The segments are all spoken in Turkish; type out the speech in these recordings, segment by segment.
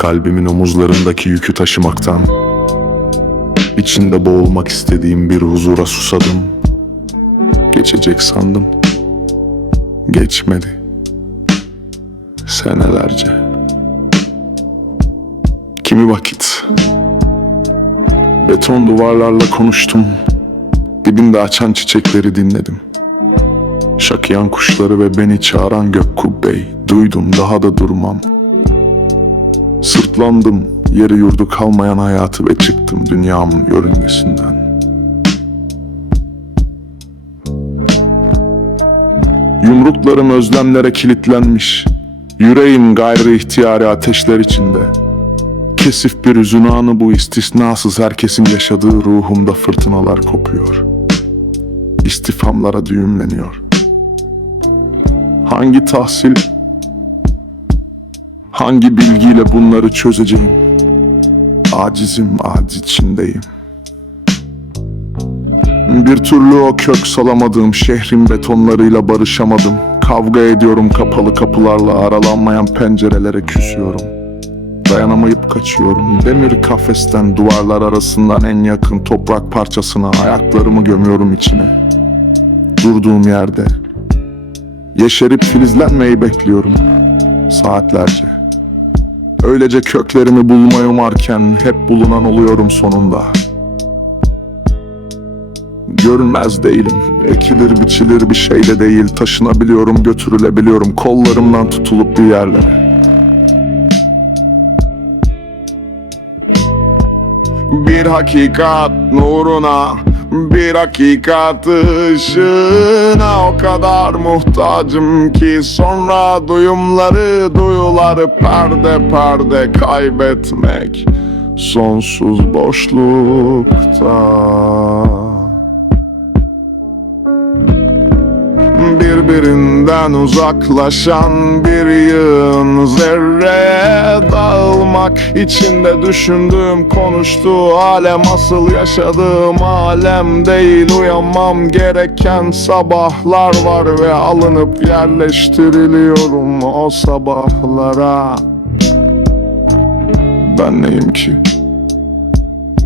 Kalbimin omuzlarındaki yükü taşımaktan içinde boğulmak istediğim bir huzura susadım. Geçecek sandım. Geçmedi. Senelerce. Kimi vakit Beton duvarlarla konuştum. Dibinde açan çiçekleri dinledim. Şakıyan kuşları ve beni çağıran gök kubbeyi Duydum daha da durmam Sırtlandım yeri yurdu kalmayan hayatı ve çıktım dünyamın yörüngesinden. Yumruklarım özlemlere kilitlenmiş. Yüreğim gayri ihtiyari ateşler içinde. Kesif bir hüzün anı bu istisnasız herkesin yaşadığı ruhumda fırtınalar kopuyor. İstifamlara düğümleniyor. Hangi tahsil, Hangi bilgiyle bunları çözeceğim? Acizim aciz içindeyim. Bir türlü o kök salamadığım şehrin betonlarıyla barışamadım. Kavga ediyorum kapalı kapılarla aralanmayan pencerelere küsüyorum. Dayanamayıp kaçıyorum. Demir kafesten duvarlar arasından en yakın toprak parçasına ayaklarımı gömüyorum içine. Durduğum yerde yeşerip filizlenmeyi bekliyorum saatlerce. Öylece köklerimi bulmayı umarken hep bulunan oluyorum sonunda. Görünmez değilim, ekilir biçilir bir şey de değil, taşınabiliyorum, götürülebiliyorum, kollarımdan tutulup bir yerlere. Bir hakikat nuruna bir hakikat ışığına kadar muhtacım ki sonra duyumları duyuları perde perde kaybetmek sonsuz boşlukta. Birbirinden uzaklaşan bir yığın zerreye dağılmak içinde düşündüğüm konuştuğu alem asıl yaşadığım alem değil Uyanmam gereken sabahlar var ve alınıp yerleştiriliyorum o sabahlara Ben neyim ki?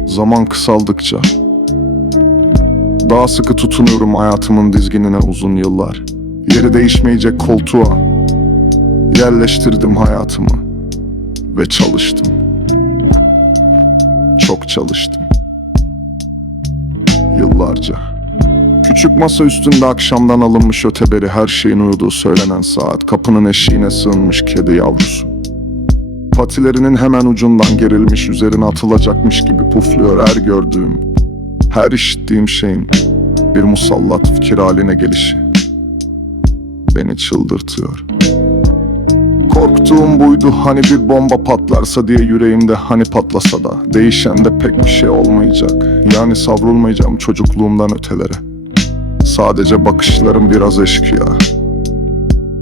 Zaman kısaldıkça daha sıkı tutunuyorum hayatımın dizginine uzun yıllar. Yeri değişmeyecek koltuğa yerleştirdim hayatımı ve çalıştım. Çok çalıştım. Yıllarca. Küçük masa üstünde akşamdan alınmış öteberi her şeyin uyuduğu söylenen saat. Kapının eşiğine sığınmış kedi yavrusu. Patilerinin hemen ucundan gerilmiş üzerine atılacakmış gibi pufluyor her gördüğüm her işittiğim şeyin bir musallat fikir haline gelişi beni çıldırtıyor. Korktuğum buydu hani bir bomba patlarsa diye yüreğimde hani patlasa da Değişen de pek bir şey olmayacak. Yani savrulmayacağım çocukluğumdan ötelere. Sadece bakışlarım biraz eşkıya.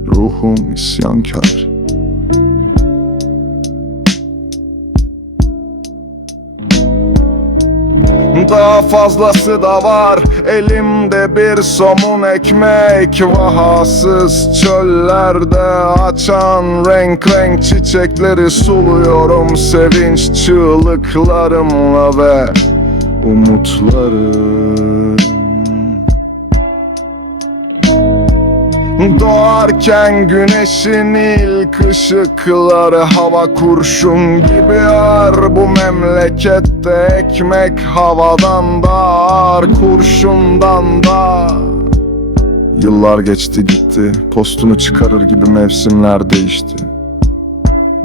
Ruhum isyankar Daha fazlası da var. Elimde bir somun ekmek. Vahasız çöllerde açan renk renk çiçekleri suluyorum Sevinç çığlıklarımla ve umutlarım Doğarken güneşin ilk ışıkları Hava kurşun gibi ağır Bu memlekette ekmek havadan da ağır Kurşundan da. Yıllar geçti gitti Postunu çıkarır gibi mevsimler değişti.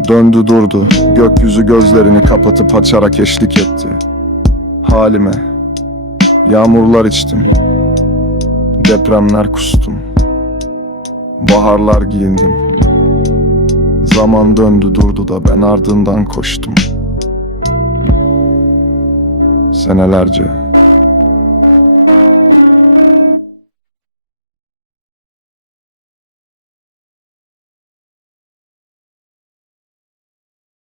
Döndü durdu Gökyüzü gözlerini kapatıp açarak eşlik etti. Halime Yağmurlar içtim. Depremler kustum Baharlar giyindim. Zaman döndü durdu da ben ardından koştum. Senelerce